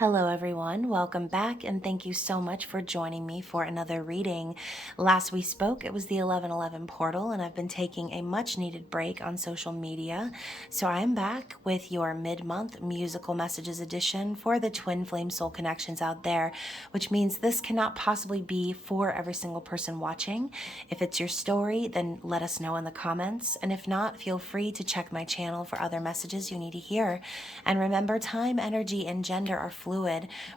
Hello everyone, welcome back and thank you so much for joining me for another reading. Last we spoke, it was the 11/11 portal and I've been taking a much needed break on social media. So I am back with your mid-month musical messages edition for the twin flame soul connections out there, which means this cannot possibly be for every single person watching. If it's your story, then let us know in the comments, and if not, feel free to check my channel for other messages you need to hear. And remember, time, energy, and gender are fluid.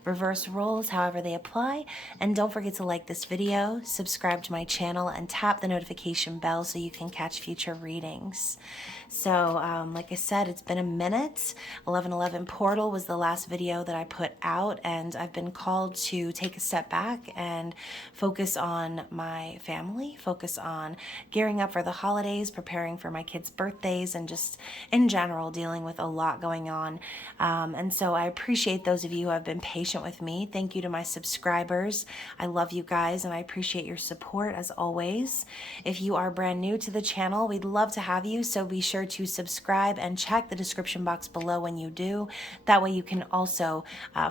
Reverse roles however they apply. And don't forget to like this video, subscribe to my channel, and tap the notification bell so you can catch future readings. So like I said, it's been a minute. 11/11 portal was the last video that I put out, and I've been called to take a step back and focus on my family, focus on gearing up for the holidays, preparing for my kids' birthdays, and just in general dealing with a lot going on. And so I appreciate those of you who have been patient with me. Thank you to my subscribers. I love you guys and I appreciate your support as always. If you are brand new to the channel, we'd love to have you, so be sure to subscribe and check the description box below when you do. That way you can also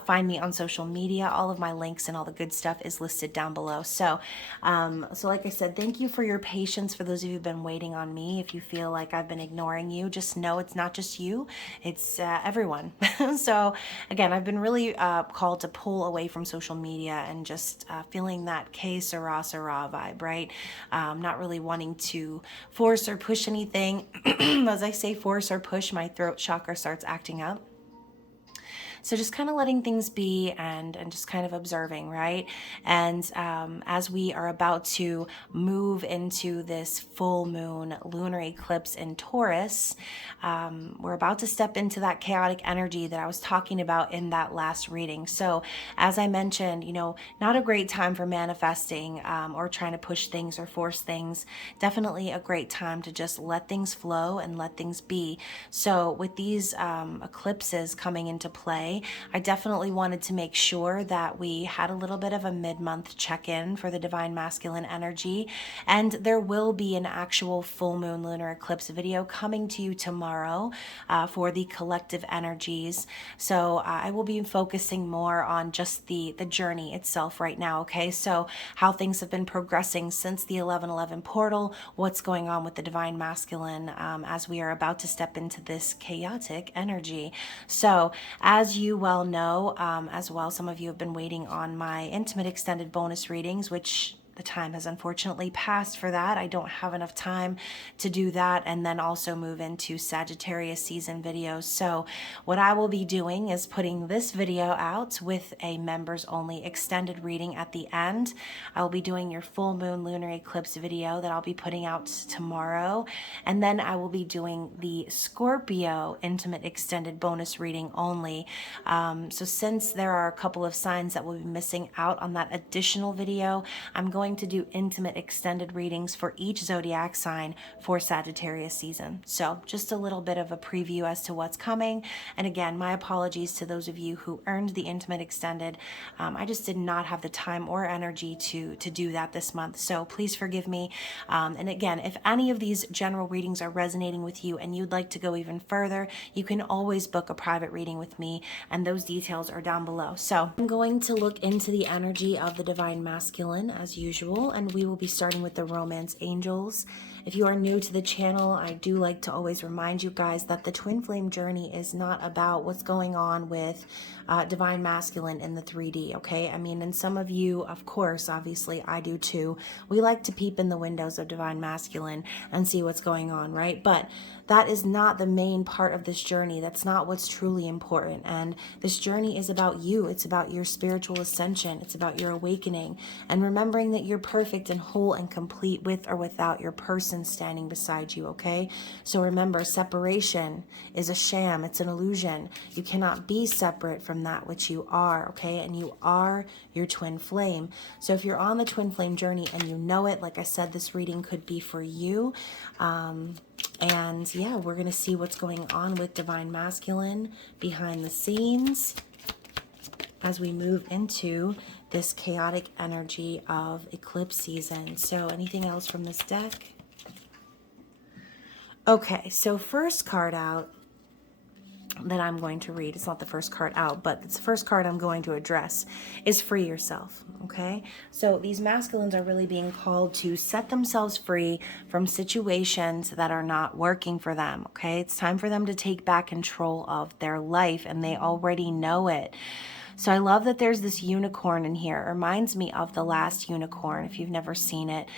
find me on social media. All of my links and all the good stuff is listed down below. So like I said, thank you for your patience. For those of you who've been waiting on me, if you feel like I've been ignoring you, just know it's not just you, it's everyone. So again, I've been really called to pull away from social media and just feeling that que sera sera vibe, right? Not really wanting to force or push anything. As I say force or push, my throat chakra starts acting up. So just kind of letting things be and just kind of observing, right? And as we are about to move into this full moon lunar eclipse in Taurus, we're about to step into that chaotic energy that I was talking about in that last reading. So as I mentioned, not a great time for manifesting or trying to push things or force things. Definitely a great time to just let things flow and let things be. So with these eclipses coming into play, I definitely wanted to make sure that we had a little bit of a mid-month check-in for the divine masculine energy, and there will be an actual full moon lunar eclipse video coming to you tomorrow for the collective energies. So I will be focusing more on just the journey itself right now, okay? So how things have been progressing since the 11/11 portal, what's going on with the divine masculine as we are about to step into this chaotic energy. So as you well know, as well, some of you have been waiting on my intimate extended bonus readings, which the time has unfortunately passed for that. I don't have enough time to do that and then also move into Sagittarius season videos. So what I will be doing is putting this video out with a members only extended reading at the end. I will be doing your full moon lunar eclipse video that I'll be putting out tomorrow. And then I will be doing the Scorpio intimate extended bonus reading only. So since there are a couple of signs that will be missing out on that additional video, I'm going to do intimate extended readings for each zodiac sign for Sagittarius season. So just a little bit of a preview as to what's coming. And again, my apologies to those of you who earned the intimate extended. I just did not have the time or energy to do that this month. So please forgive me. And again, if any of these general readings are resonating with you and you'd like to go even further, you can always book a private reading with me, and those details are down below. So I'm going to look into the energy of the divine masculine as usual, and we will be starting with the romance angels. If you are new to the channel, I do like to always remind you guys that the twin flame journey is not about what's going on with divine masculine in the 3D, okay? I mean, and some of you, of course, obviously I do too, we like to peep in the windows of divine masculine and see what's going on, right? But that is not the main part of this journey. That's not what's truly important. And this journey is about you. It's about your spiritual ascension. It's about your awakening and remembering that you're perfect and whole and complete with or without your person standing beside you, okay? So remember, separation is a sham. It's an illusion. You cannot be separate from that which you are, okay? And you are your twin flame. So if you're on the twin flame journey and you know it, like I said, this reading could be for you. And yeah, we're going to see what's going on with divine masculine behind the scenes as we move into this chaotic energy of eclipse season. So anything else from this deck? Okay, so first card out that I'm going to read, it's not the first card out, but it's the first card I'm going to address, is free yourself, okay? So these masculines are really being called to set themselves free from situations that are not working for them, okay? It's time for them to take back control of their life, and they already know it. So I love that there's this unicorn in here. It reminds me of The Last Unicorn, if you've never seen it.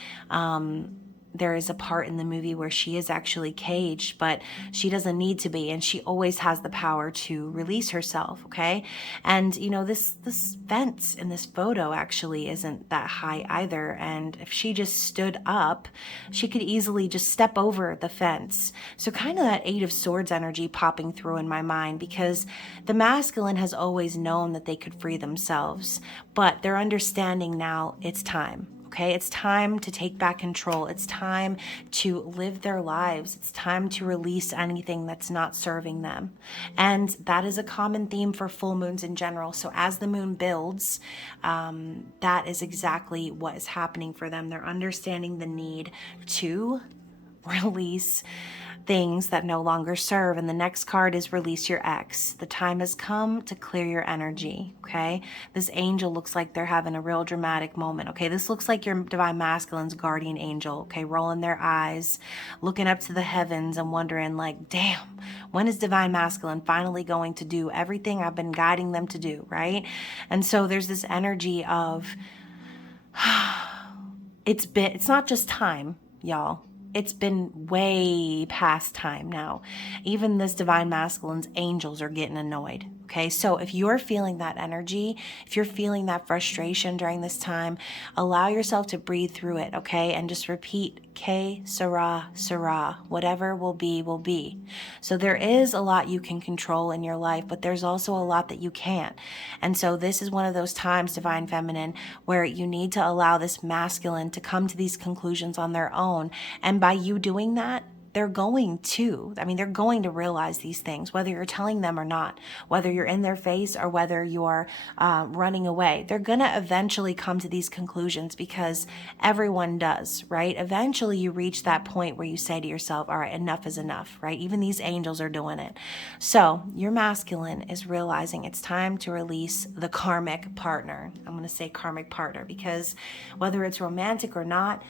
There is a part in the movie where she is actually caged, but she doesn't need to be, and she always has the power to release herself, okay? And, you know, this fence in this photo actually isn't that high either, and if she just stood up, she could easily just step over the fence. So kind of that Eight of Swords energy popping through in my mind, because the masculine has always known that they could free themselves, but they're understanding now it's time. Okay, it's time to take back control. It's time to live their lives. It's time to release anything that's not serving them. And that is a common theme for full moons in general. So as the moon builds, that is exactly what is happening for them. They're understanding the need to release things that no longer serve. And the next card is release your ex. The time has come to clear your energy, okay? This angel looks like they're having a real dramatic moment, okay? This looks like your divine masculine's guardian angel, okay? Rolling their eyes, looking up to the heavens and wondering like, damn, when is divine masculine finally going to do everything I've been guiding them to do, right? And so there's this energy of, it's not just time, y'all. It's been way past time now. Even this divine masculine's angels are getting annoyed. Okay, so if you're feeling that energy, if you're feeling that frustration during this time, allow yourself to breathe through it, okay? And just repeat, K, Sarah, Sarah, whatever will be, will be. So there is a lot you can control in your life, but there's also a lot that you can't. And so this is one of those times, divine feminine, where you need to allow this masculine to come to these conclusions on their own. And by you doing that, they're going to realize these things, whether you're telling them or not, whether you're in their face or whether you're running away. They're going to eventually come to these conclusions, because everyone does, right? Eventually you reach that point where you say to yourself, all right, enough is enough, right? Even these angels are doing it. So your masculine is realizing it's time to release the karmic partner. I'm going to say karmic partner, because whether it's romantic or not,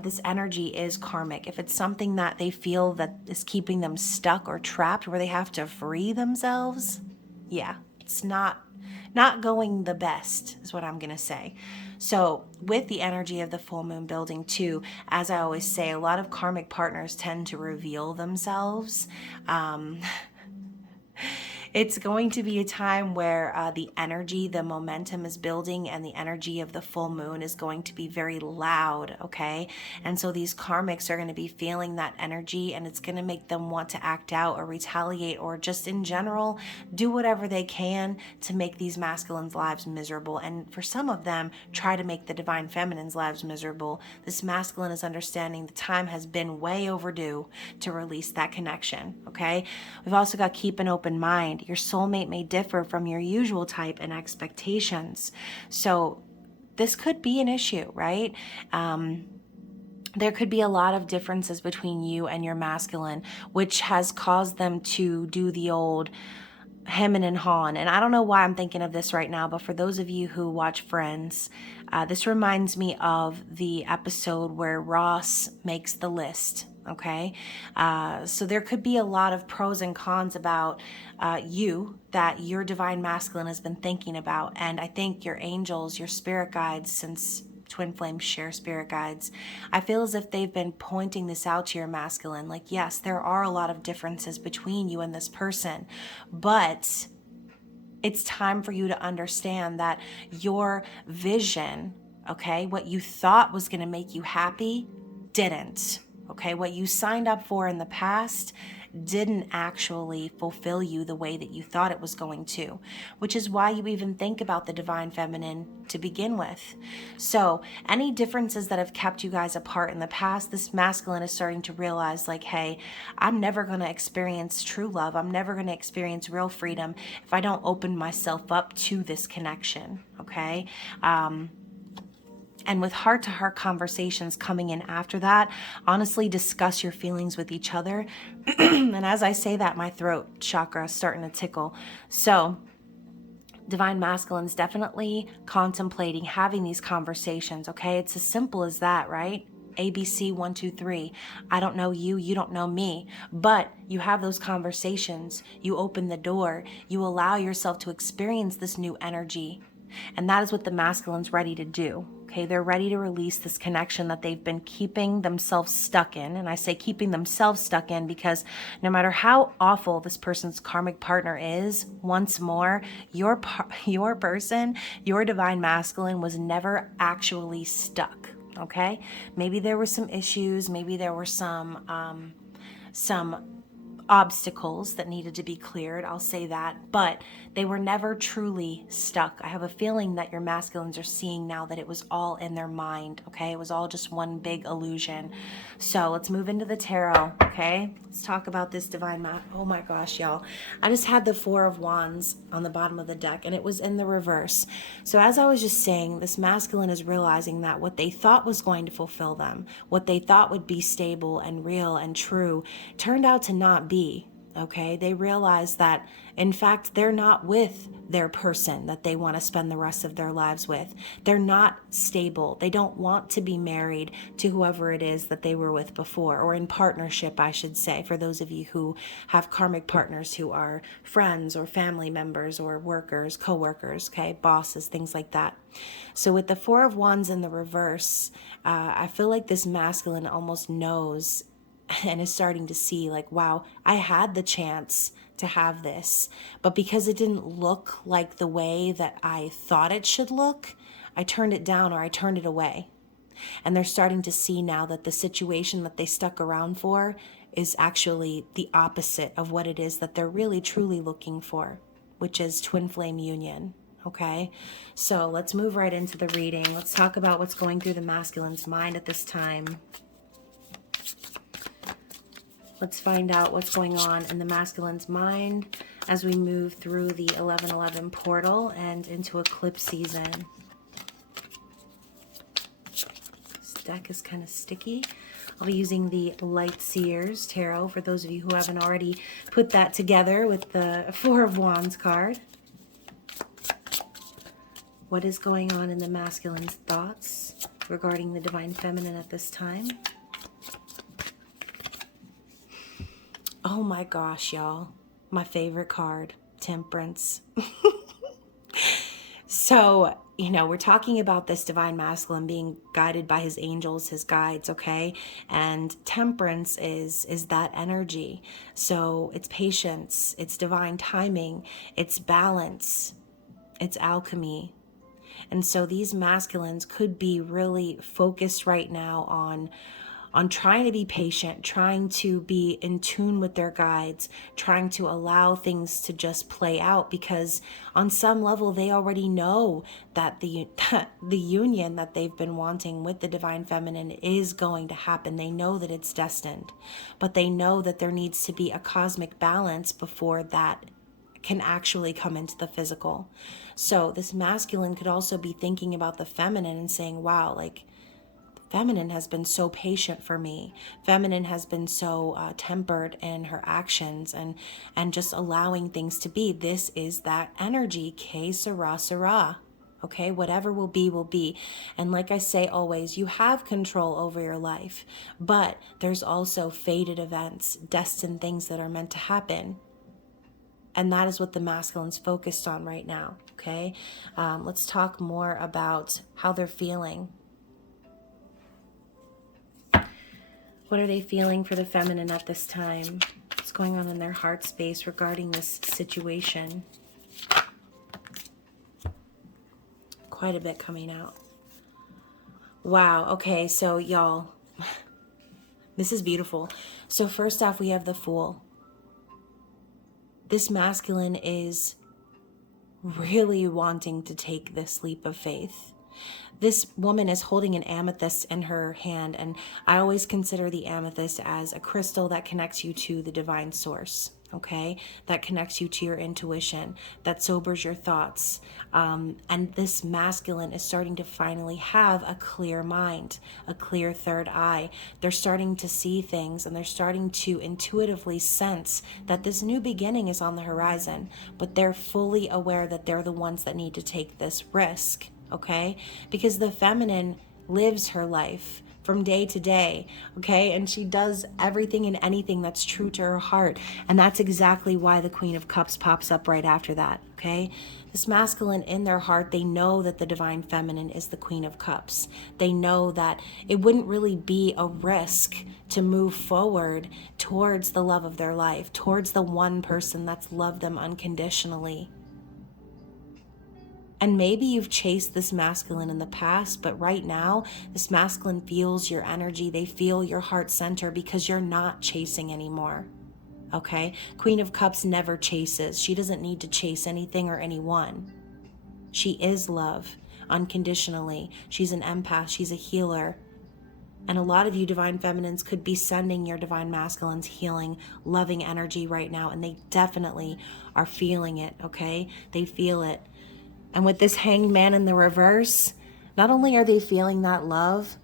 this energy is karmic. If it's something that they feel that is keeping them stuck or trapped, where they have to free themselves, yeah, it's not going the best, is what I'm going to say. So with the energy of the full moon building too, as I always say, a lot of karmic partners tend to reveal themselves. It's going to be a time where the energy, the momentum is building, and the energy of the full moon is going to be very loud, okay? And so these karmics are going to be feeling that energy, and it's going to make them want to act out or retaliate, or just in general do whatever they can to make these masculines' lives miserable. And for some of them, try to make the divine feminine's lives miserable. This masculine is understanding the time has been way overdue to release that connection, okay? We've also got keep an open mind. Your soulmate may differ from your usual type and expectations. So this could be an issue, right? There could be a lot of differences between you and your masculine, which has caused them to do the old hemming and hawing. And I don't know why I'm thinking of this right now, but for those of you who watch Friends, this reminds me of the episode where Ross makes the list. Okay, so there could be a lot of pros and cons about you that your divine masculine has been thinking about. And I think your angels, your spirit guides, since twin flames share spirit guides, I feel as if they've been pointing this out to your masculine. Like, yes, there are a lot of differences between you and this person, but it's time for you to understand that your vision, okay, what you thought was going to make you happy, didn't. Okay, what you signed up for in the past didn't actually fulfill you the way that you thought it was going to, which is why you even think about the divine feminine to begin with. So any differences that have kept you guys apart in the past, this masculine is starting to realize like, hey, I'm never going to experience true love. I'm never going to experience real freedom if I don't open myself up to this connection, okay? And with heart-to-heart conversations coming in after that, honestly discuss your feelings with each other. And as I say that, my throat chakra is starting to tickle. So Divine Masculine's definitely contemplating having these conversations, okay? It's as simple as that, right? ABC 1, 2, 3. I don't know you, you don't know me, but you have those conversations. You open the door. You allow yourself to experience this new energy. And that is what the masculine's ready to do. Okay, they're ready to release this connection that they've been keeping themselves stuck in. And I say keeping themselves stuck in because no matter how awful this person's karmic partner is, once more, your person, your divine masculine was never actually stuck. Okay, maybe there were some issues, maybe there were some obstacles that needed to be cleared, I'll say that, but they were never truly stuck. I have a feeling that your masculines are seeing now that it was all in their mind, okay? It was all just one big illusion. So let's move into the tarot, okay? Let's talk about this divine oh my gosh, y'all. I just had the Four of Wands on the bottom of the deck, and it was in the reverse. So as I was just saying, this masculine is realizing that what they thought was going to fulfill them, what they thought would be stable and real and true, turned out to not be. Okay, they realize that in fact they're not with their person that they want to spend the rest of their lives with. They're not stable. They don't want to be married to whoever it is that they were with before, or in partnership, I should say, for those of you who have karmic partners who are friends or family members or workers, co-workers, okay, bosses, things like that. So with the Four of Wands in the reverse, I feel like this masculine almost knows and is starting to see like, wow, I had the chance to have this, but because it didn't look like the way that I thought it should look, I turned it down or I turned it away. And they're starting to see now that the situation that they stuck around for is actually the opposite of what it is that they're really truly looking for, which is twin flame union. Okay, so let's move right into the reading. Let's talk about what's going through the masculine's mind at this time. Let's find out what's going on in the masculine's mind as we move through the 11/11 portal and into eclipse season. This deck is kind of sticky. I'll be using the Light Seers Tarot for those of you who haven't already put that together with the Four of Wands card. What is going on in the masculine's thoughts regarding the divine feminine at this time? Oh my gosh, y'all. My favorite card, Temperance. So, you know, we're talking about this divine masculine being guided by his angels, his guides, okay? And Temperance is that energy. So it's patience, it's divine timing, it's balance, it's alchemy. And so these masculines could be really focused right now on trying to be patient, trying to be in tune with their guides, trying to allow things to just play out, because on some level they already know that the union that they've been wanting with the divine feminine is going to happen. They know that it's destined, but they know that there needs to be a cosmic balance before that can actually come into the physical. So this masculine could also be thinking about the feminine and saying, wow, like, feminine has been so patient for me. Feminine has been so tempered in her actions and just allowing things to be. This is that energy. Que sera, sera. Okay, whatever will be, will be. And like I say always, you have control over your life, but there's also fated events, destined things that are meant to happen. And that is what the masculine's focused on right now, okay? Let's talk more about how they're feeling. What are they feeling for the feminine at this time? What's going on in their heart space regarding this situation? Quite a bit coming out. Wow, okay, so y'all, this is beautiful. So first off, we have the Fool. This masculine is really wanting to take this leap of faith. This woman is holding an amethyst in her hand, and I always consider the amethyst as a crystal that connects you to the divine source, okay? That connects you to your intuition, that sobers your thoughts. And this masculine is starting to finally have a clear mind, a clear third eye. They're starting to see things, and they're starting to intuitively sense that this new beginning is on the horizon, but they're fully aware that they're the ones that need to take this risk. Okay, because the feminine lives her life from day to day, okay, and she does everything and anything that's true to her heart, and that's exactly why the Queen of Cups pops up right after that. Okay, this masculine, in their heart, they know that the divine feminine is the Queen of Cups. They know that it wouldn't really be a risk to move forward towards the love of their life, towards the one person that's loved them unconditionally. And maybe you've chased this masculine in the past, but right now, this masculine feels your energy. They feel your heart center because you're not chasing anymore. Okay? Queen of Cups never chases. She doesn't need to chase anything or anyone. She is love unconditionally. She's an empath. She's a healer. And a lot of you divine feminines could be sending your divine masculines healing, loving energy right now. And they definitely are feeling it. Okay? They feel it. And with this Hanged Man in the reverse, not only are they feeling that love,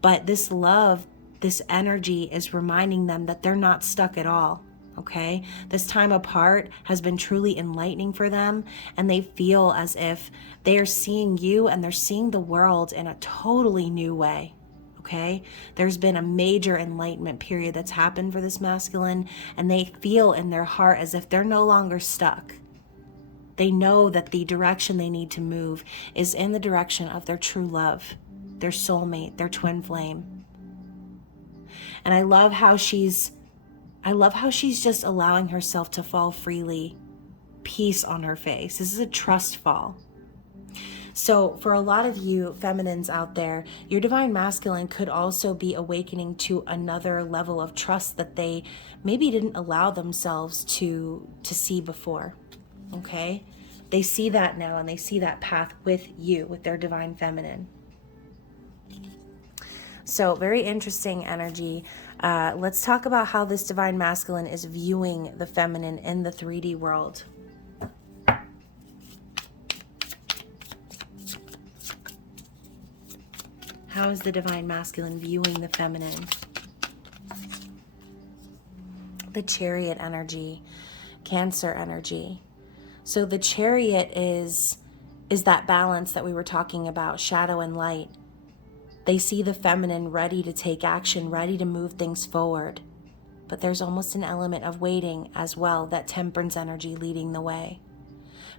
but this love, this energy is reminding them that they're not stuck at all, okay? This time apart has been truly enlightening for them, and they feel as if they are seeing you and they're seeing the world in a totally new way, okay? There's been a major enlightenment period that's happened for this masculine, and they feel in their heart as if they're no longer stuck. They know that the direction they need to move is in the direction of their true love, their soulmate, their twin flame. And I love how she's just allowing herself to fall freely, peace on her face. This is a trust fall. So for a lot of you feminines out there, your divine masculine could also be awakening to another level of trust that they maybe didn't allow themselves to see before. Okay, they see that now, and they see that path with you, with their divine feminine. So very interesting energy. Let's talk about how this divine masculine is viewing the feminine in the 3D world. How is the divine masculine viewing the feminine? The Chariot energy, Cancer energy. So the Chariot is that balance that we were talking about, shadow and light. They see the feminine ready to take action, ready to move things forward. But there's almost an element of waiting as well, that Temperance energy leading the way.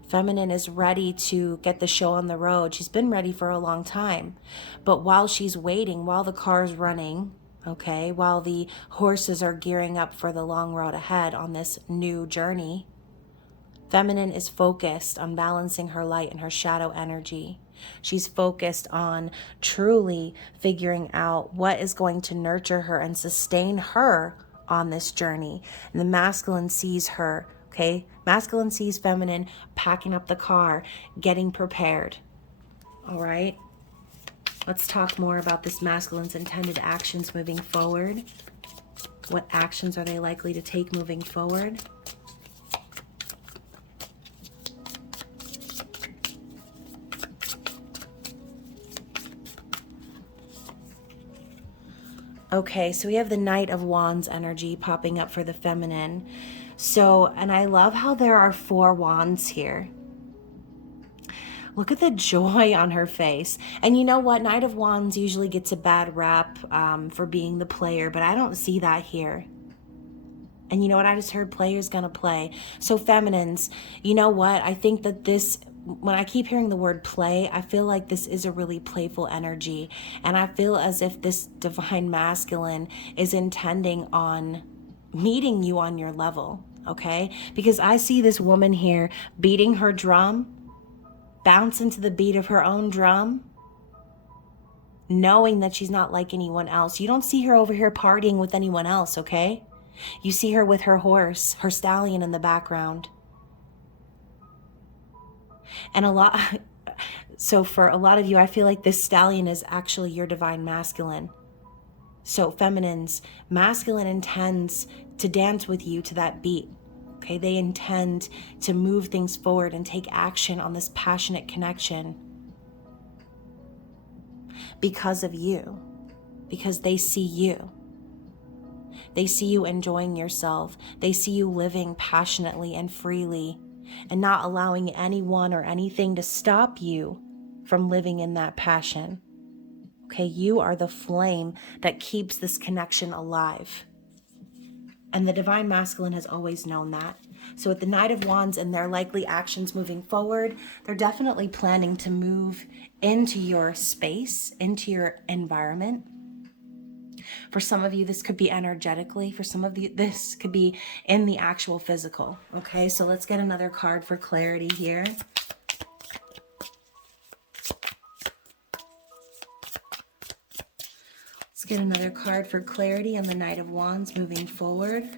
Feminine is ready to get the show on the road. She's been ready for a long time. But while she's waiting, while the car's running, okay, while the horses are gearing up for the long road ahead on this new journey, feminine is focused on balancing her light and her shadow energy. She's focused on truly figuring out what is going to nurture her and sustain her on this journey. And the masculine sees her, okay? Masculine sees feminine packing up the car, getting prepared. All right? Let's talk more about this masculine's intended actions moving forward. What actions are they likely to take moving forward? Okay, so we have the Knight of Wands energy popping up for the feminine. So, and I love how there are 4 wands here. Look at the joy on her face. And you know what? Knight of Wands usually gets a bad rap for being the player, but I don't see that here. And you know what? I just heard player's gonna play. So feminines, you know what? I think that this, when I keep hearing the word play, I feel like this is a really playful energy. And I feel as if this divine masculine is intending on meeting you on your level, okay? Because I see this woman here beating her drum, bouncing to the beat of her own drum, knowing that she's not like anyone else. You don't see her over here partying with anyone else, okay? You see her with her horse, her stallion in the background. And So for a lot of you, I feel like this stallion is actually your divine masculine. So feminines, masculine intends to dance with you to that beat. Okay, they intend to move things forward and take action on this passionate connection because of you, because they see you. They see you enjoying yourself. They see you living passionately and freely and not allowing anyone or anything to stop you from living in that passion. Okay, you are the flame that keeps this connection alive. And the divine masculine has always known that. So with the Knight of Wands and their likely actions moving forward, they're definitely planning to move into your space, into your environment. For some of you, this could be energetically. For some of you, this could be in the actual physical. Okay, so let's get another card for clarity here. Let's get another card for clarity on the Knight of Wands moving forward.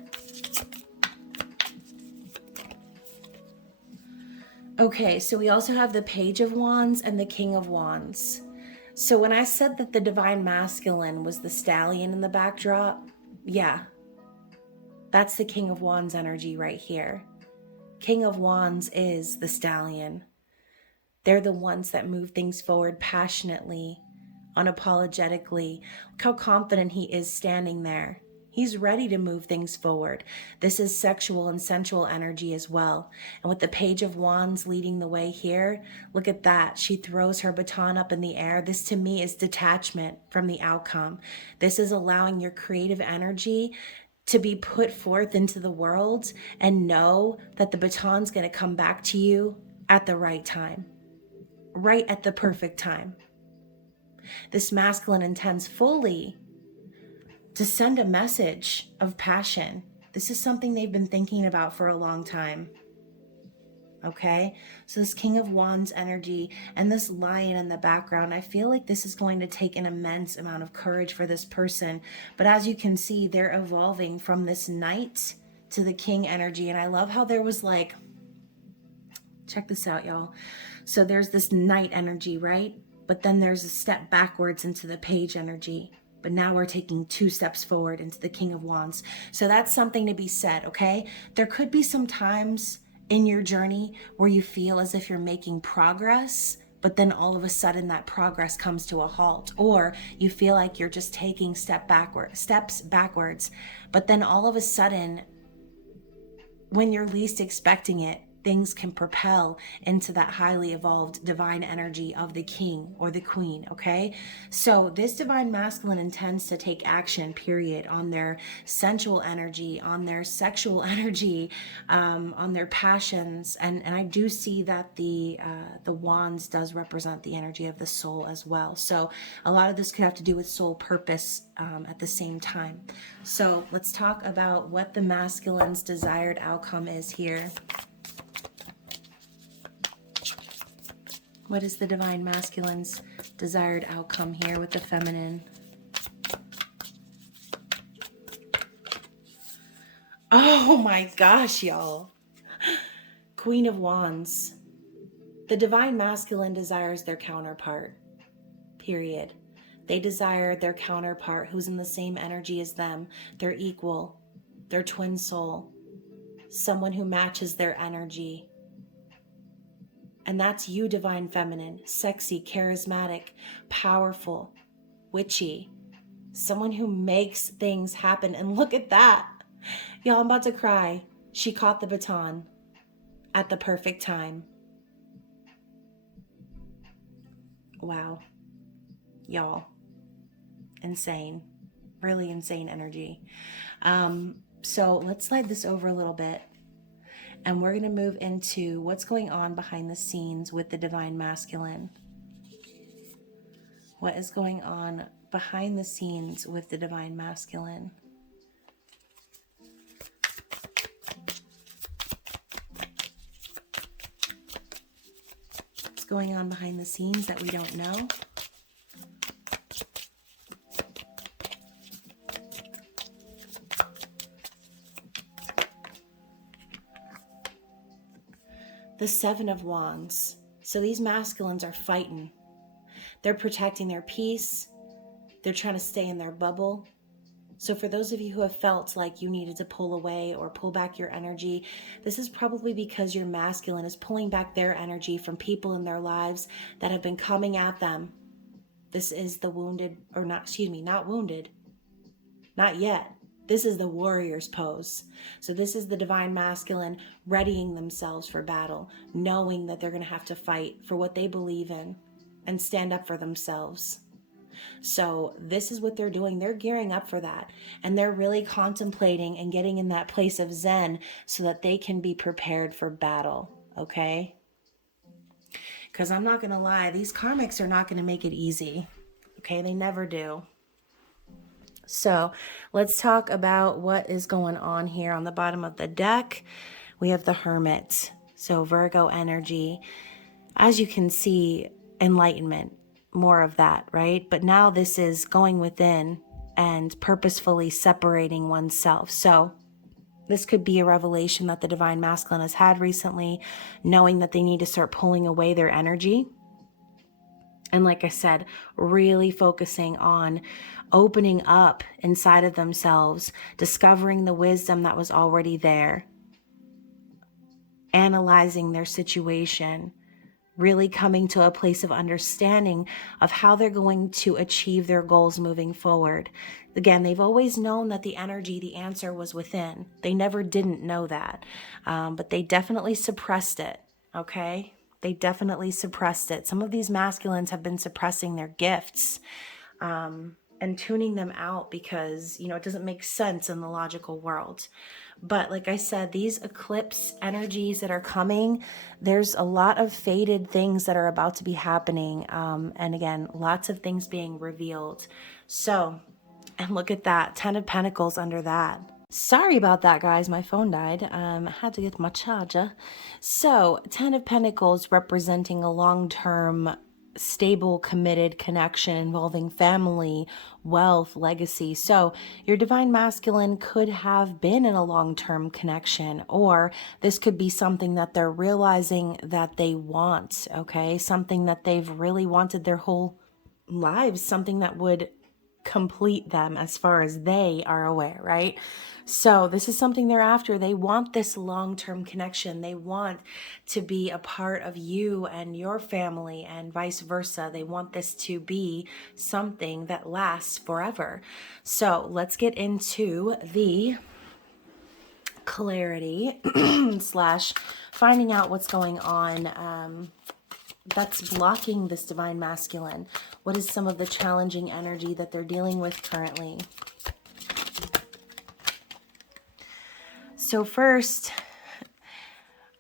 Okay, so we also have the Page of Wands and the King of Wands. So when I said that the divine masculine was the stallion in the backdrop, yeah, that's the King of Wands energy right here. King of Wands is the stallion. They're the ones that move things forward passionately, unapologetically. Look how confident he is standing there. He's ready to move things forward. This is sexual and sensual energy as well. And with the Page of Wands leading the way here, look at that. She throws her baton up in the air. This to me is detachment from the outcome. This is allowing your creative energy to be put forth into the world and know that the baton's going to come back to you at the right time, right at the perfect time. This masculine intends fully to send a message of passion. This is something they've been thinking about for a long time. Okay, so this King of Wands energy and this lion in the background, I feel like this is going to take an immense amount of courage for this person. But as you can see, they're evolving from this knight to the king energy. And I love how there was like, check this out, y'all. So there's this knight energy, right? But then there's a step backwards into the page energy. But now we're taking 2 steps forward into the King of Wands. So that's something to be said, okay? There could be some times in your journey where you feel as if you're making progress, but then all of a sudden that progress comes to a halt, or you feel like you're just taking steps backwards, but then all of a sudden, when you're least expecting it, things can propel into that highly evolved divine energy of the king or the queen, okay? So this divine masculine intends to take action, period, on their sensual energy, on their sexual energy, on their passions. And I do see that the wands does represent the energy of the soul as well. So a lot of this could have to do with soul purpose at the same time. So let's talk about what the masculine's desired outcome is here. What is the divine masculine's desired outcome here with the feminine? Oh my gosh, y'all. Queen of Wands. The divine masculine desires their counterpart, period. They desire their counterpart who's in the same energy as them, their equal, their twin soul, someone who matches their energy. And that's you, divine feminine, sexy, charismatic, powerful, witchy, someone who makes things happen. And look at that. Y'all, I'm about to cry. She caught the baton at the perfect time. Wow. Y'all, insane, really insane energy. So let's slide this over a little bit. And we're going to move into what's going on behind the scenes with the divine masculine. What is going on behind the scenes with the divine masculine? What's going on behind the scenes that we don't know? The Seven of Wands. So these masculines are fighting. They're protecting their peace. They're trying to stay in their bubble. So for those of you who have felt like you needed to pull away or pull back your energy, this is probably because your masculine is pulling back their energy from people in their lives that have been coming at them. This is the wounded, or not, not wounded. Not yet. This is the warrior's pose. So this is the divine masculine readying themselves for battle, knowing that they're going to have to fight for what they believe in and stand up for themselves. So this is what they're doing. They're gearing up for that. And they're really contemplating and getting in that place of Zen so that they can be prepared for battle. Okay? Because I'm not going to lie, these karmics are not going to make it easy. Okay? They never do. So let's talk about what is going on here on the bottom of the deck. We have the Hermit. So Virgo energy. As you can see, enlightenment. More of that, right? But now this is going within and purposefully separating oneself. So this could be a revelation that the divine masculine has had recently, knowing that they need to start pulling away their energy. And like I said, really focusing on opening up inside of themselves, discovering the wisdom that was already there, analyzing their situation, really coming to a place of understanding of how they're going to achieve their goals moving forward. Again, they've always known that the energy, the answer was within. They never didn't know that, but they definitely suppressed it, okay? They definitely suppressed it. Some of these masculines have been suppressing their gifts and tuning them out because, it doesn't make sense in the logical world. But like I said, these eclipse energies that are coming, there's a lot of faded things that are about to be happening. And again, lots of things being revealed. So, and look at that, 10 of Pentacles under that. Sorry about that, guys. My phone died. I had to get my charger. So 10 of Pentacles representing a long-term stable, committed connection involving family, wealth, legacy. So your divine masculine could have been in a long-term connection, or this could be something that they're realizing that they want, okay? Something that they've really wanted their whole lives, something that would complete them as far as they are aware, right? So this is something they're after. They want this long-term connection. They want to be a part of you and your family and vice versa. They want this to be something that lasts forever. So let's get into the clarity slash finding out what's going on that's blocking this divine masculine. What is some of the challenging energy that they're dealing with currently? So first,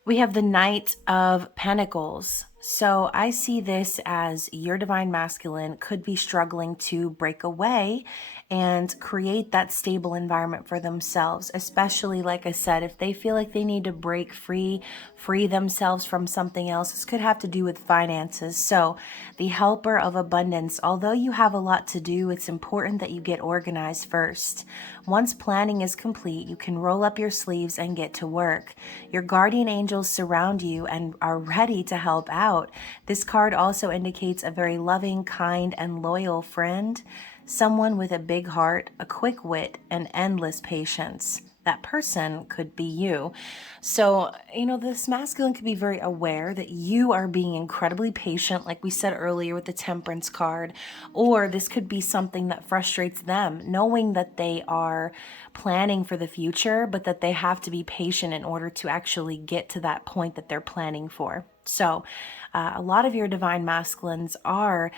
we have the Knight of Pentacles. So I see this as your divine masculine could be struggling to break away and create that stable environment for themselves, especially, like I said, if they feel like they need to break free themselves from something else. This could have to do with finances. So the Helper of Abundance, although you have a lot to do, it's important that you get organized first. Once planning is complete, you can roll up your sleeves and get to work. Your guardian angels surround you and are ready to help out. This card also indicates a very loving, kind, and loyal friend. Someone with a big heart, a quick wit, and endless patience. That person could be you. So, this masculine could be very aware that you are being incredibly patient, like we said earlier with the Temperance card, or this could be something that frustrates them, knowing that they are planning for the future, but that they have to be patient in order to actually get to that point that they're planning for. So a lot of your divine masculines are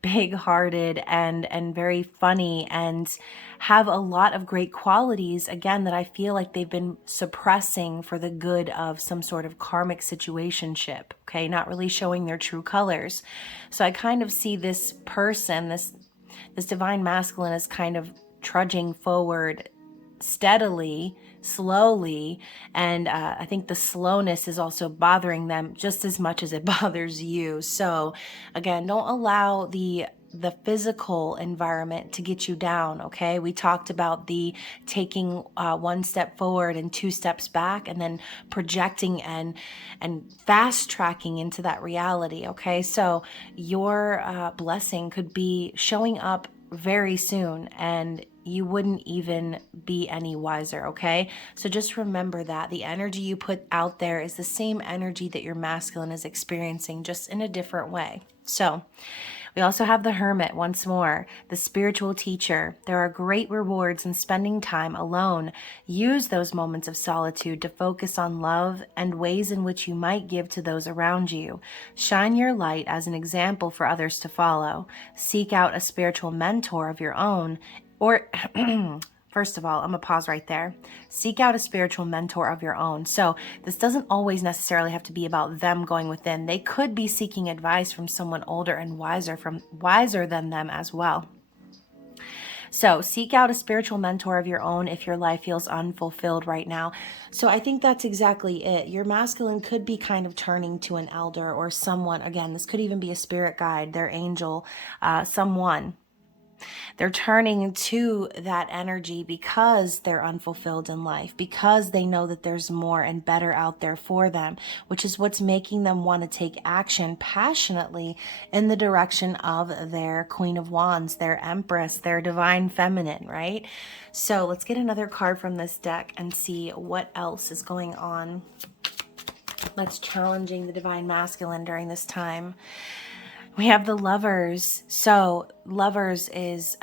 big-hearted and very funny and have a lot of great qualities, again, that I feel like they've been suppressing for the good of some sort of karmic situationship, okay? Not really showing their true colors. So I kind of see this person, this divine masculine as kind of trudging forward steadily, slowly, and I think the slowness is also bothering them just as much as it bothers you. So again, don't allow the the physical environment to get you down, okay? We talked about the taking one step forward and two steps back, and then projecting and fast tracking into that reality, okay? So your blessing could be showing up very soon, and you wouldn't even be any wiser, okay? So just remember that the energy you put out there is the same energy that your masculine is experiencing, just in a different way. So we also have the Hermit once more, the spiritual teacher. There are great rewards in spending time alone. Use those moments of solitude to focus on love and ways in which you might give to those around you. Shine your light as an example for others to follow. Seek out a spiritual mentor of your own, or first of all, I'm going to pause right there. Seek out a spiritual mentor of your own. So this doesn't always necessarily have to be about them going within. They could be seeking advice from someone older and wiser than them as well. So seek out a spiritual mentor of your own if your life feels unfulfilled right now. So I think that's exactly it. Your masculine could be kind of turning to an elder or someone. Again, this could even be a spirit guide, their angel, someone. They're turning to that energy because they're unfulfilled in life, because they know that there's more and better out there for them, which is what's making them want to take action passionately in the direction of their Queen of Wands, their Empress, their Divine Feminine, right? So let's get another card from this deck and see what else is going on that's challenging the Divine Masculine during this time. We have the Lovers. So Lovers is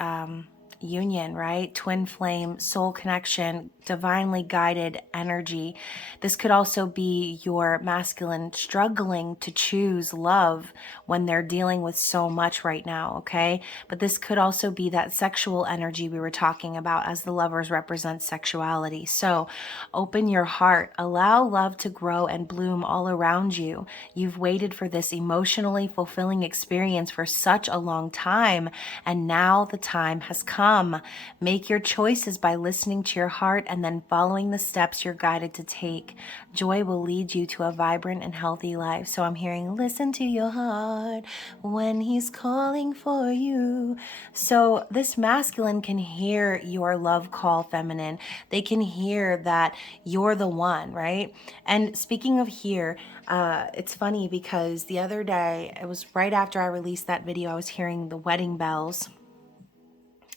union, right? Twin flame, soul connection, divinely guided energy. This could also be your masculine struggling to choose love when they're dealing with so much right now, okay? But this could also be that sexual energy we were talking about, as the Lovers represent sexuality. So open your heart, allow love to grow and bloom all around you. You've waited for this emotionally fulfilling experience for such a long time, and now the time has come. Make your choices by listening to your heart and then following the steps you're guided to take. Joy will lead you to a vibrant and healthy life. So I'm hearing, listen to your heart when he's calling for you. So this masculine can hear your love call, feminine. They can hear that you're the one, right? And speaking of here, it's funny because the other day, it was right after I released that video, I was hearing the wedding bells.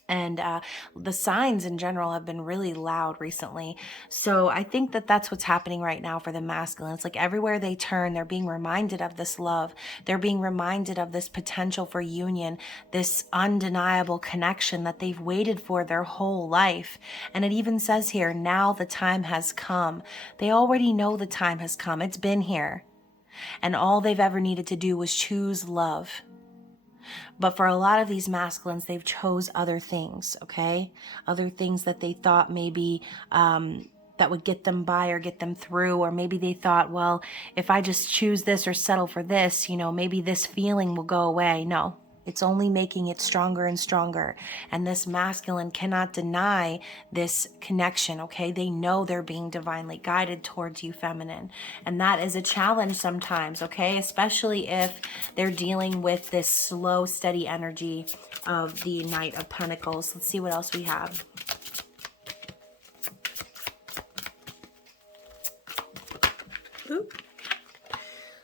And the signs in general have been really loud recently. So I think that that's what's happening right now for the masculine. It's like everywhere they turn, they're being reminded of this love. They're being reminded of this potential for union, this undeniable connection that they've waited for their whole life. And it even says here, now the time has come. They already know the time has come. It's been here. And all they've ever needed to do was choose love. But for a lot of these masculines, they've chose other things, okay? Other things that they thought maybe that would get them by or get them through. Or maybe they thought, well, if I just choose this or settle for this, you know, maybe this feeling will go away. No, it's only making it stronger and stronger. And this masculine cannot deny this connection, okay? They know they're being divinely guided towards you, feminine. And that is a challenge sometimes, okay? Especially if they're dealing with this slow, steady energy of the Knight of Pentacles. Let's see what else we have. Ooh.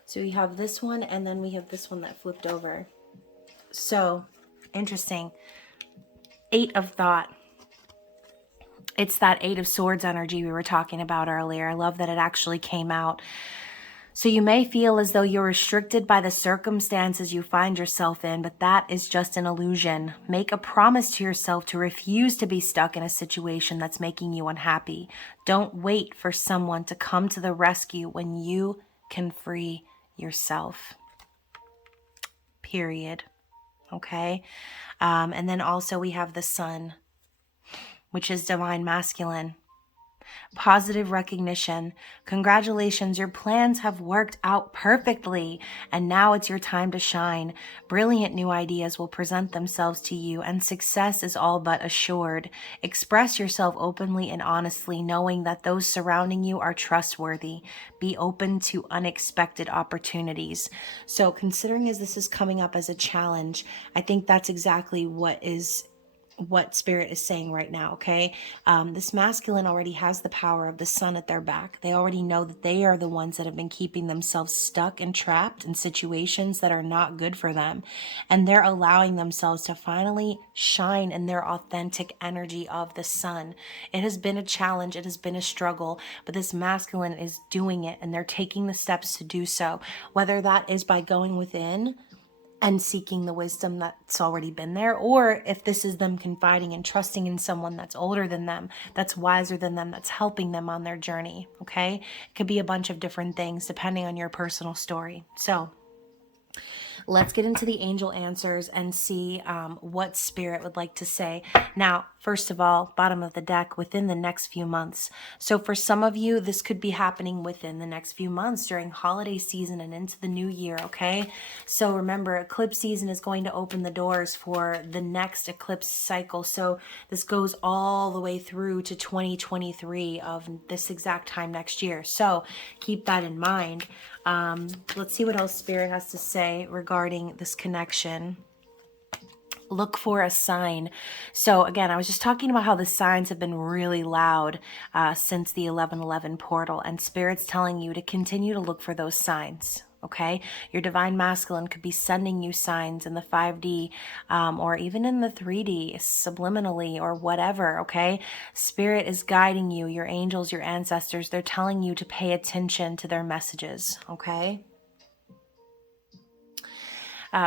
So we have this one, and then we have this one that flipped over. So, interesting. 8 of Thought. It's that 8 of Swords energy we were talking about earlier. I love that it actually came out. So you may feel as though you're restricted by the circumstances you find yourself in, but that is just an illusion. Make a promise to yourself to refuse to be stuck in a situation that's making you unhappy. Don't wait for someone to come to the rescue when you can free yourself. Period. Okay? And then also we have the Sun, which is Divine Masculine. Positive recognition. Congratulations, your plans have worked out perfectly, and now it's your time to shine. Brilliant new ideas will present themselves to you, and success is all but assured. Express yourself openly and honestly, knowing that those surrounding you are trustworthy. Be open to unexpected opportunities. So, considering as this is coming up as a challenge, I think that's exactly what Spirit is saying right now, okay? This masculine already has the power of the sun at their back. They already know that they are the ones that have been keeping themselves stuck and trapped in situations that are not good for them. And they're allowing themselves to finally shine in their authentic energy of the sun. It has been a challenge, it has been a struggle, but this masculine is doing it, and they're taking the steps to do so, whether that is by going within and seeking the wisdom that's already been there, or if this is them confiding and trusting in someone that's older than them, that's wiser than them, that's helping them on their journey, okay? It could be a bunch of different things depending on your personal story. So let's get into the angel answers and see what Spirit would like to say. Now, first of all, bottom of the deck, within the next few months. So for some of you, this could be happening within the next few months during holiday season and into the new year, okay? So remember, eclipse season is going to open the doors for the next eclipse cycle. So this goes all the way through to 2023 of this exact time next year. So keep that in mind. Let's see what else Spirit has to say regarding this connection. Look for a sign. So again, I was just talking about how the signs have been really loud since the 1111 portal, and Spirit's telling you to continue to look for those signs. Okay, your divine masculine could be sending you signs in the 5D or even in the 3D subliminally or whatever. Okay, Spirit is guiding you, your angels, your ancestors. They're telling you to pay attention to their messages. Okay,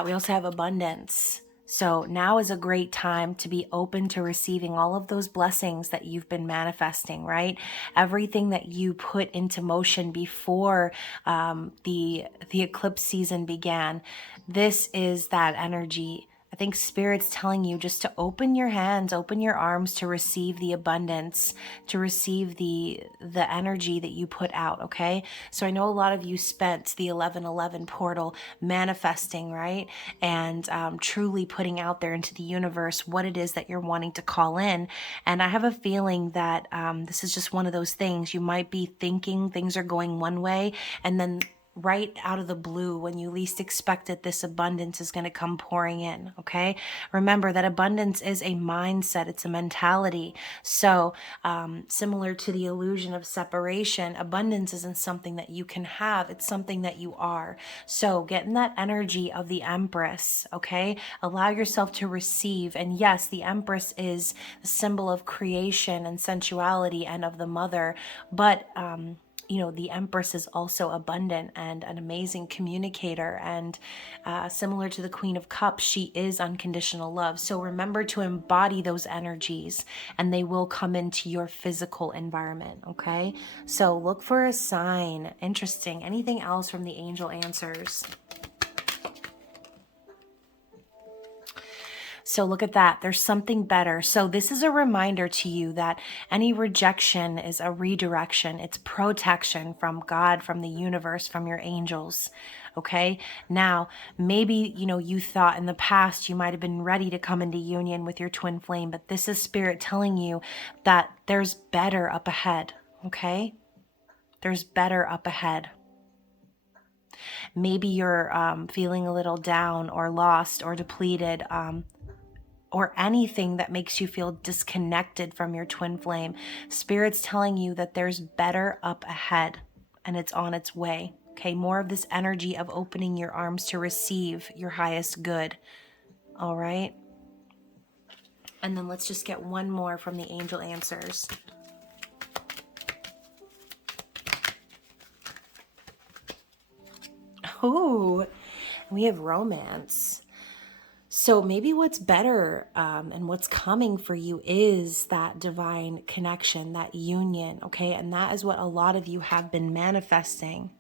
we also have abundance. So now is a great time to be open to receiving all of those blessings that you've been manifesting, right? Everything that you put into motion before the eclipse season began. This is that energy. I think Spirit's telling you just to open your hands, open your arms to receive the abundance, to receive the energy that you put out, okay? So I know a lot of you spent the 1111 portal manifesting, right? And truly putting out there into the universe what it is that you're wanting to call in. And I have a feeling that this is just one of those things. You might be thinking things are going one way, and then right out of the blue, when you least expect it, this abundance is going to come pouring in, okay? Remember that abundance is a mindset, it's a mentality. So similar to the illusion of separation, abundance isn't something that you can have, it's something that you are. So get in that energy of the Empress, okay? Allow yourself to receive. And yes, the Empress is a symbol of creation and sensuality and of the mother, but you know, the Empress is also abundant and an amazing communicator, and similar to the Queen of Cups, she is unconditional love. So remember to embody those energies, and they will come into your physical environment, okay? So look for a sign. Interesting. Anything else from the angel answers? So look at that. There's something better. So this is a reminder to you that any rejection is a redirection. It's protection from God, from the universe, from your angels. Okay. Now, maybe, you know, you thought in the past you might have been ready to come into union with your twin flame, but this is Spirit telling you that there's better up ahead. Okay. There's better up ahead. Maybe you're feeling a little down or lost or depleted, or anything that makes you feel disconnected from your twin flame. Spirit's telling you that there's better up ahead, and it's on its way. Okay, more of this energy of opening your arms to receive your highest good. All right. And then let's just get one more from the angel answers. Oh, we have romance. So maybe what's better and what's coming for you is that divine connection, that union, okay? And that is what a lot of you have been manifesting.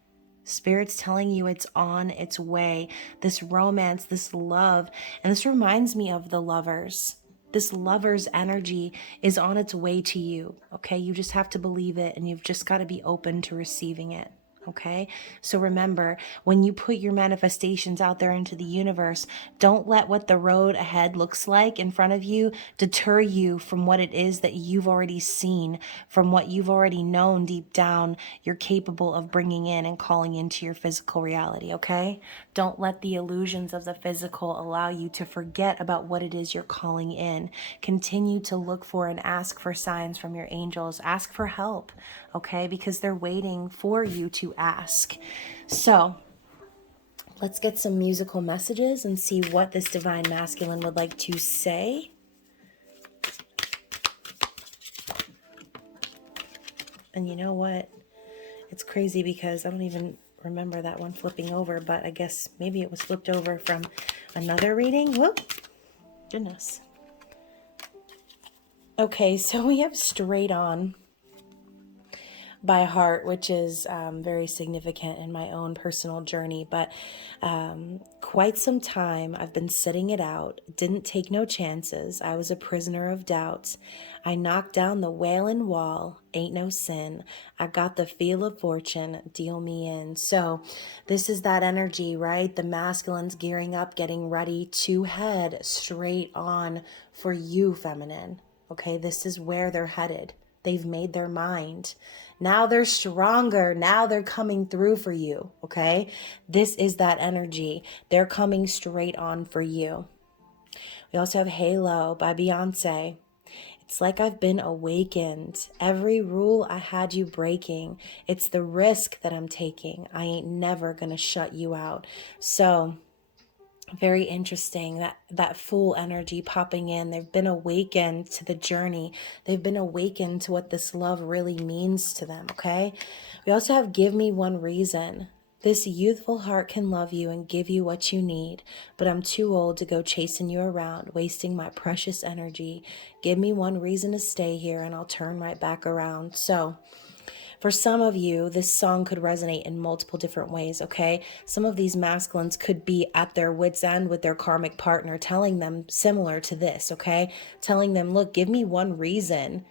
Spirit's telling you it's on its way. This romance, this love, and this reminds me of the lovers. This lover's energy is on its way to you, okay? You just have to believe it, and you've just got to be open to receiving it. Okay, so remember, when you put your manifestations out there into the universe, don't let what the road ahead looks like in front of you deter you from what it is that you've already seen, from what you've already known deep down you're capable of bringing in and calling into your physical reality. Okay, don't let the illusions of the physical allow you to forget about what it is you're calling in. Continue to look for and ask for signs from your angels. Ask for help, okay, because they're waiting for you to ask. So let's get some musical messages and see what this divine masculine would like to say. And you know what? It's crazy because I don't even remember that one flipping over, but I guess maybe it was flipped over from another reading. Whoop! Goodness. Okay, so we have straight on by heart, which is very significant in my own personal journey. But quite some time I've been sitting it out, didn't take no chances. I was a prisoner of doubt. I knocked down the wailing wall, ain't no sin. I got the feel of fortune, deal me in. So this is that energy, right? The masculine's gearing up, getting ready to head straight on for you, feminine. Okay, this is where they're headed. They've made their mind. Now they're stronger. Now they're coming through for you, okay? This is that energy. They're coming straight on for you. We also have Halo by Beyonce. It's like I've been awakened. Every rule I had you breaking. It's the risk that I'm taking. I ain't never gonna shut you out. So very interesting, that full energy popping in. They've been awakened to the journey. They've been awakened to what this love really means to them, okay? We also have give me one reason. This youthful heart can love you and give you what you need, but I'm too old to go chasing you around, wasting my precious energy. Give me one reason to stay here and I'll turn right back around. So for some of you, this song could resonate in multiple different ways, okay? Some of these masculines could be at their wits' end with their karmic partner, telling them similar to this, okay? Telling them, look, give me one reason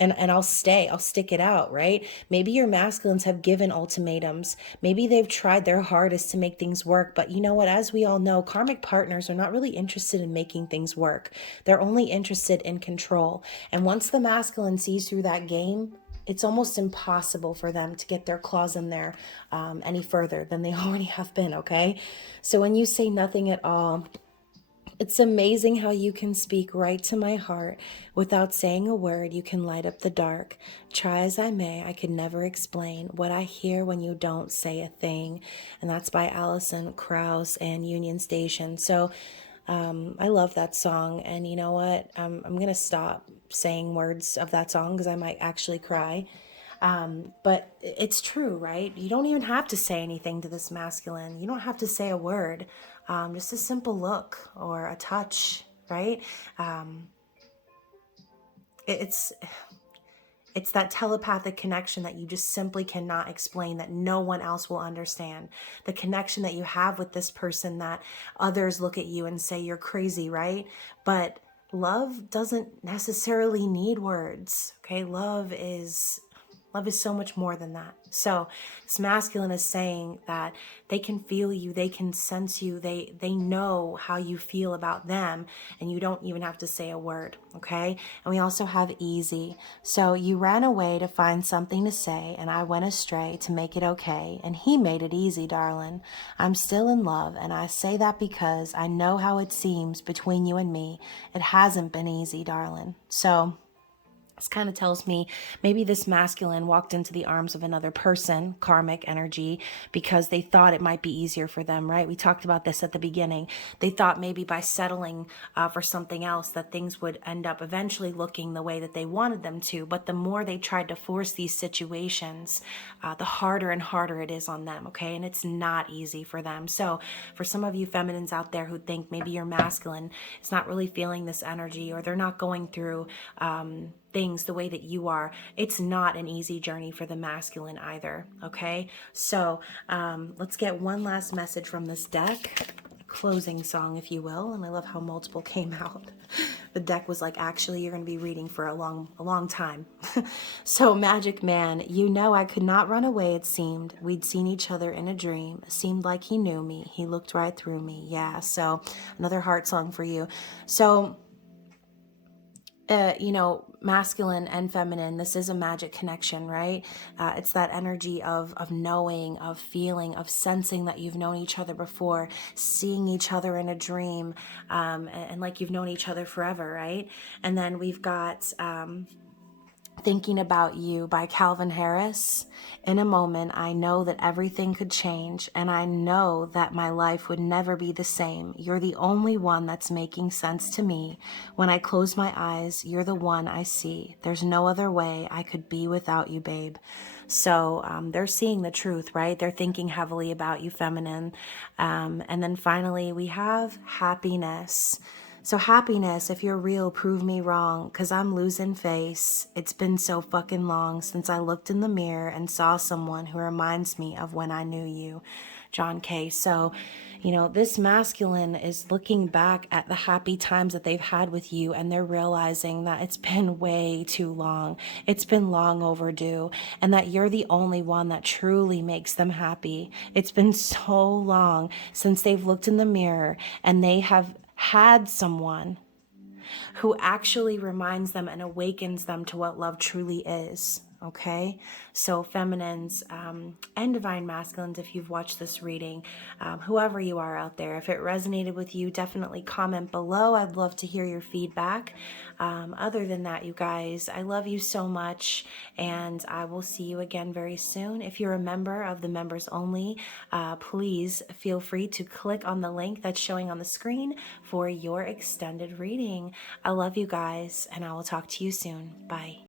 and I'll stick it out, right? Maybe your masculines have given ultimatums. Maybe they've tried their hardest to make things work, but you know what? As we all know, karmic partners are not really interested in making things work. They're only interested in control. And once the masculine sees through that game, it's almost impossible for them to get their claws in there any further than they already have been, okay? So when you say nothing at all, it's amazing how you can speak right to my heart. Without saying a word, you can light up the dark. Try as I may, I could never explain what I hear when you don't say a thing. And that's by Alison Krauss and Union Station. So I love that song. And you know what? I'm going to stop saying words of that song because I might actually cry. But it's true, right? You don't even have to say anything to this masculine. You don't have to say a word. Just a simple look or a touch, right? It's that telepathic connection that you just simply cannot explain, that no one else will understand. The connection that you have with this person that others look at you and say you're crazy, right? But love doesn't necessarily need words, okay? Love is so much more than that. So this masculine is saying that they can feel you, they can sense you, they know how you feel about them, and you don't even have to say a word, okay? And we also have easy. So you ran away to find something to say, and I went astray to make it okay, and he made it easy, darling. I'm still in love, and I say that because I know how it seems between you and me. It hasn't been easy, darling. So this kind of tells me maybe this masculine walked into the arms of another person, karmic energy, because they thought it might be easier for them, right? We talked about this at the beginning. They thought maybe by settling for something else that things would end up eventually looking the way that they wanted them to. But the more they tried to force these situations, the harder and harder it is on them, okay? And it's not easy for them. So for some of you feminines out there who think maybe your masculine is not really feeling this energy, or they're not going through things the way that you are, it's not an easy journey for the masculine either, okay? So let's get one last message from this deck, closing song, if you will, and I love how multiple came out. the deck was like, actually, you're going to be reading for a long time. So Magic Man, you know I could not run away, it seemed. We'd seen each other in a dream. Seemed like he knew me. He looked right through me. Yeah, so another heart song for you. So masculine and feminine, this is a magic connection, right? It's that energy of knowing, of feeling, of sensing that you've known each other before, seeing each other in a dream, and like you've known each other forever, right? And then we've got Thinking About You by Calvin Harris. In a moment, I know that everything could change, and I know that my life would never be the same. You're the only one that's making sense to me. When I close my eyes, you're the one I see. There's no other way I could be without you, babe. So they're seeing the truth, right? They're thinking heavily about you, feminine. And then finally, we have Happiness. So happiness, if you're real, prove me wrong, 'cause I'm losing face. It's been so fucking long since I looked in the mirror and saw someone who reminds me of when I knew you. John K. So, this masculine is looking back at the happy times that they've had with you, and they're realizing that it's been way too long. It's been long overdue, and that you're the only one that truly makes them happy. It's been so long since they've looked in the mirror and they have had someone who actually reminds them and awakens them to what love truly is. Okay, so feminines and divine masculines, if you've watched this reading, whoever you are out there, if it resonated with you, definitely comment below. I'd love to hear your feedback. Other than that, you guys, I love you so much, and I will see you again very soon. If you're a member of the members only, please feel free to click on the link that's showing on the screen for your extended reading. I love you guys, and I will talk to you soon. Bye.